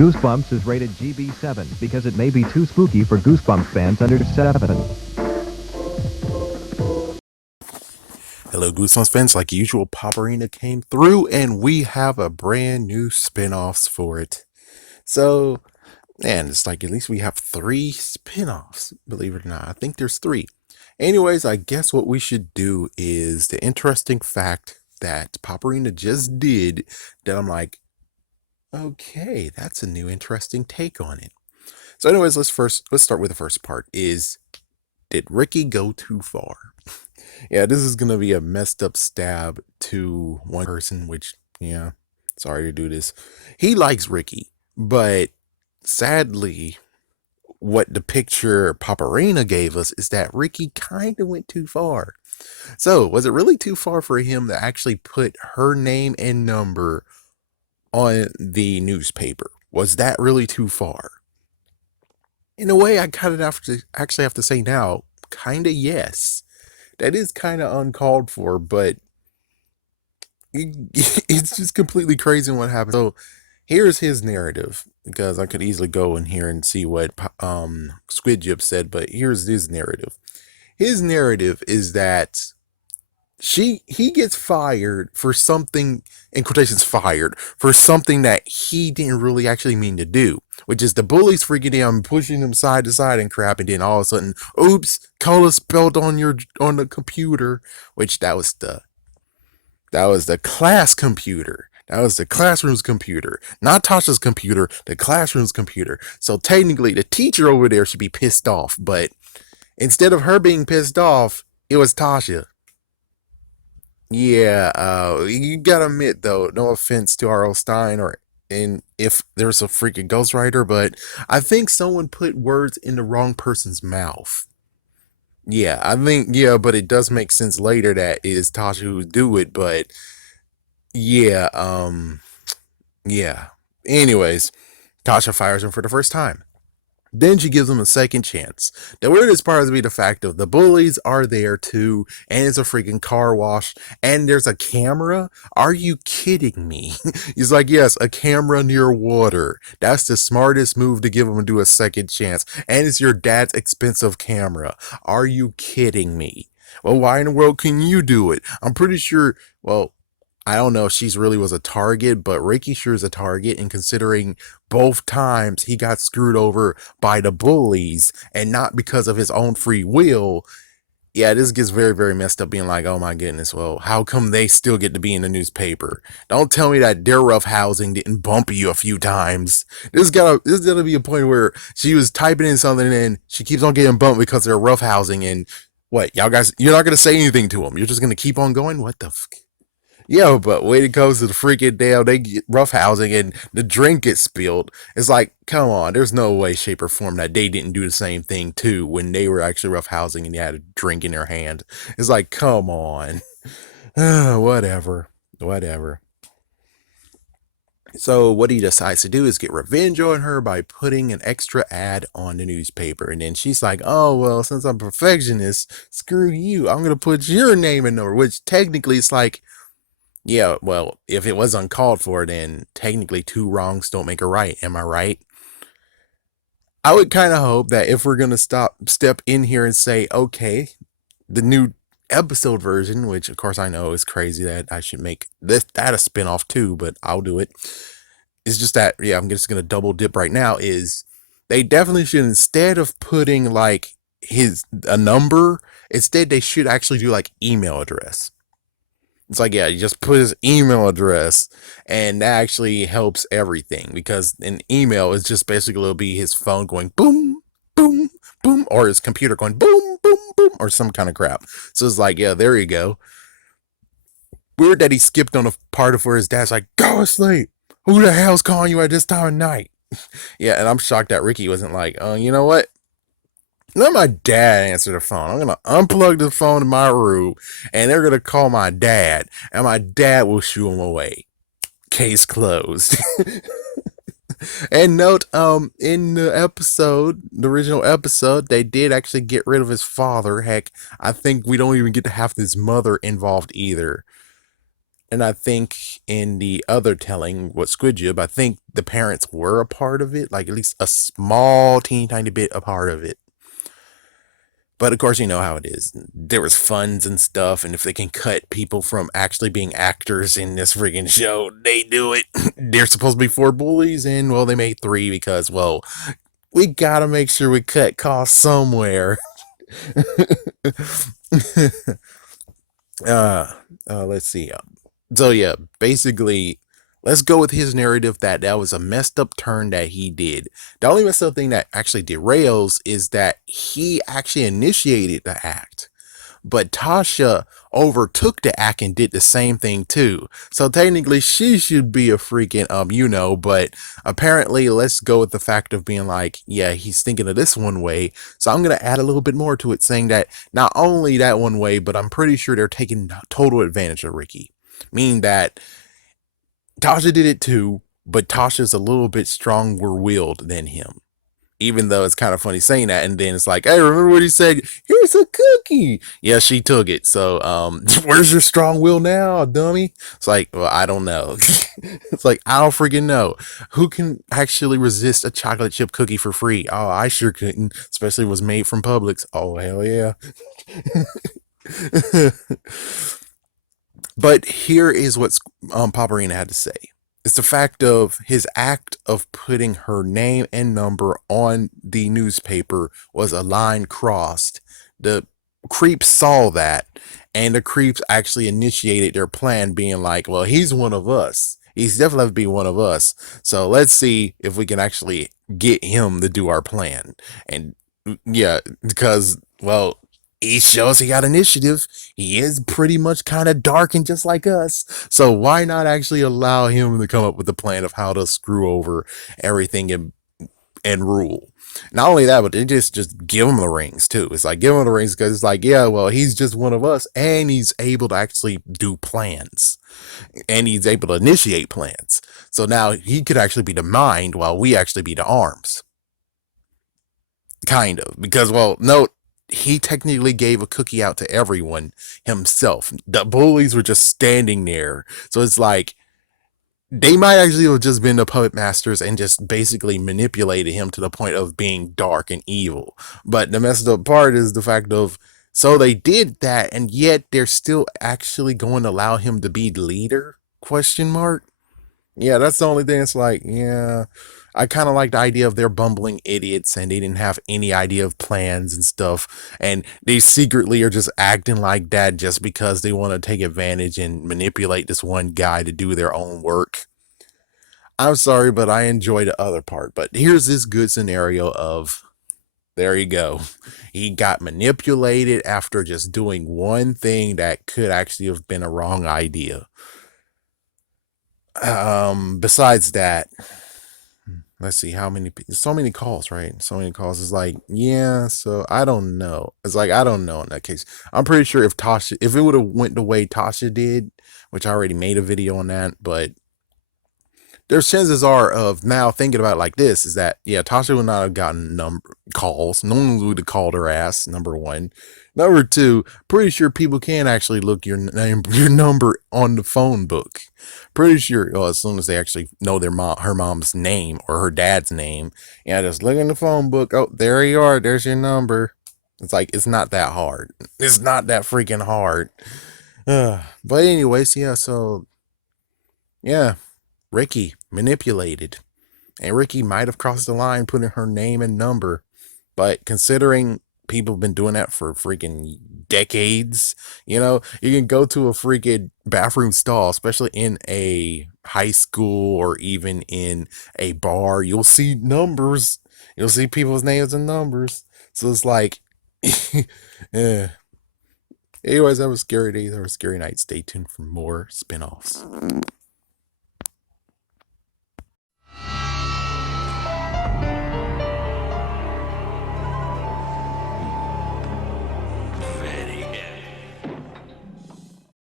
Goosebumps is rated GB7 because it may be too spooky for Goosebumps fans under 7. Hello, Goosebumps fans. Like usual, Pop Arena came through and we have a brand new spin-offs for it. So, man, it's like at least we have 3 spin-offs, believe it or not. I think there's 3. Anyways, I guess what we should do is the interesting fact that Pop Arena just did that I'm like, okay, that's a new interesting take on it. So anyways, let's start with the first part is, did Ricky go too far? Yeah, this is gonna be a messed up stab to one person, which, yeah, sorry to do this. He likes Ricky, but sadly, what the picture Paparina gave us is that Ricky kind of went too far. So, was it really too far for him to actually put her name and number on the newspaper? Was that really too far? In a way, I kind of actually have to say now, kind of yes. That is kind of uncalled for, but it's just completely crazy what happened. So here's his narrative, because I could easily go in here and see what Squid Jib said, but here's his narrative. His narrative is that he gets fired for something, in quotations, fired for something that he didn't really actually mean to do, which is the bullies freaking him, pushing him side to side and crap, and then all of a sudden, oops, color spelled on the computer, which that was the class computer. That was the classroom's computer, not Tasha's computer, the classroom's computer. So technically, the teacher over there should be pissed off, but instead of her being pissed off, it was Tasha. Yeah, you gotta admit though, no offense to R.L. Stein if there's a freaking ghostwriter, but I think someone put words in the wrong person's mouth. Yeah, I think, yeah, but it does make sense later that it is Tasha who do it, but yeah, yeah. Anyways, Tasha fires him for the first time. Then she gives him a second chance. The weirdest part is the fact of the bullies are there too, and it's a freaking car wash, and there's a camera. Are you kidding me? He's like, yes, a camera near water. That's the smartest move to give him a second chance, and it's your dad's expensive camera. Are you kidding me? Well, why in the world can you do it? I'm pretty sure, well, I don't know if she's really was a target, but Ricky sure is a target, and considering both times he got screwed over by the bullies and not because of his own free will, yeah, this gets very, very messed up being like, oh my goodness, well, how come they still get to be in the newspaper? Don't tell me that their rough housing didn't bump you a few times. This gotta be a point where she was typing in something and she keeps on getting bumped because they're rough housing, and what, y'all guys, you're not gonna say anything to them. You're just gonna keep on going? What the fuck? Yo, but when it comes to the freaking damn, they get roughhousing and the drink gets spilled. It's like, come on, there's no way, shape, or form that they didn't do the same thing too when they were actually roughhousing and they had a drink in their hand. It's like, come on. Whatever. So what he decides to do is get revenge on her by putting an extra ad on the newspaper. And then she's like, oh, well, since I'm a perfectionist, screw you. I'm going to put your name in there, which technically it's like, yeah, well, if it was uncalled for, then technically 2 wrongs don't make a right. Am I right? I would kind of hope that if we're going to step in here and say, okay, the new episode version, which of course I know is crazy that I should make that a spinoff too, but I'll do it. It's just that, yeah, I'm just going to double dip right now, is they definitely should, instead of putting like a number, instead they should actually do like email address. It's like, yeah, you just put his email address, and that actually helps everything, because an email is just basically it'll be his phone going boom, boom, boom, or his computer going boom, boom, boom, or some kind of crap. So it's like, yeah, there you go. Weird that he skipped on a part of where his dad's like, go to sleep. Who the hell's calling you at this time of night? Yeah, and I'm shocked that Ricky wasn't like, you know what? Let my dad answer the phone. I'm going to unplug the phone in my room, and they're going to call my dad, and my dad will shoo him away. Case closed. And note, in the original episode, they did actually get rid of his father. Heck, I think we don't even get to have his mother involved either. And I think in the other telling, what Squidjib, I think the parents were a part of it, like at least a small, teeny tiny bit a part of it. But of course, you know how it is. There was funds and stuff, and if they can cut people from actually being actors in this friggin' show, they do it. They're supposed to be four bullies, and well, they made three because, well, we gotta make sure we cut costs somewhere. uh, let's see. So yeah, basically, let's go with his narrative that was a messed up turn that he did. The only messed up thing that actually derails is that he actually initiated the act, but Tasha overtook the act and did the same thing too. So technically, she should be a freaking but apparently, let's go with the fact of being like, yeah, he's thinking of this one way. So I'm gonna add a little bit more to it, saying that not only that one way, but I'm pretty sure they're taking total advantage of Ricky, meaning that Tasha did it too, but Tasha's a little bit stronger willed than him. Even though it's kind of funny saying that, and then it's like, hey, remember what he said? Here's a cookie. Yeah, she took it. So, where's your strong will now, dummy? It's like, well, I don't know. It's like, I don't freaking know. Who can actually resist a chocolate chip cookie for free? Oh, I sure couldn't, especially if it was made from Publix. Oh, hell yeah. But here is what Paparina had to say. It's the fact of his act of putting her name and number on the newspaper was a line crossed. The creeps saw that, and the creeps actually initiated their plan, being like, well, he's one of us. He's definitely have to be one of us. So let's see if we can actually get him to do our plan. And yeah, because, well, he shows he got initiative. He is pretty much kind of dark and just like us. So why not actually allow him to come up with a plan of how to screw over everything and rule? Not only that, but they just give him the rings too. It's like give him the rings because it's like, yeah, well, he's just one of us, and he's able to actually do plans, and he's able to initiate plans. So now he could actually be the mind while we actually be the arms. Kind of. Because, well, no, he technically gave a cookie out to everyone himself. The bullies were just standing there. So it's like, they might actually have just been the puppet masters and just basically manipulated him to the point of being dark and evil. But the messed up part is the fact of, so they did that, and yet they're still actually going to allow him to be the leader? Question mark. Yeah, that's the only thing. It's like, yeah, I kind of like the idea of they're bumbling idiots and they didn't have any idea of plans and stuff. And they secretly are just acting like that just because they want to take advantage and manipulate this one guy to do their own work. I'm sorry, but I enjoy the other part. But here's this good scenario of, there you go. He got manipulated after just doing one thing that could actually have been a wrong idea. Besides that, let's see how many, so many calls, right? So many calls. It's like, yeah, so I don't know. It's like, I don't know in that case. I'm pretty sure if it would have went the way Tasha did, which I already made a video on that, but there's chances are of now thinking about it like this is that, yeah, Tasha would not have gotten calls. No one would have called her ass, number one. Number two, pretty sure people can actually look your name, your number on the phone book. Pretty sure, well, as soon as they actually know her mom's name or her dad's name, yeah, just look in the phone book. Oh, there you are. There's your number. It's like, it's not that hard. It's not that freaking hard. But anyways, yeah, so yeah, Ricky manipulated. And Ricky might have crossed the line putting her name and number. But considering people have been doing that for freaking decades, you can go to a freaking bathroom stall, especially in a high school or even in a bar, you'll see numbers. You'll see people's names and numbers. So it's like, yeah. Anyways, that was Scary Days. That was Scary Night. Stay tuned for more spinoffs.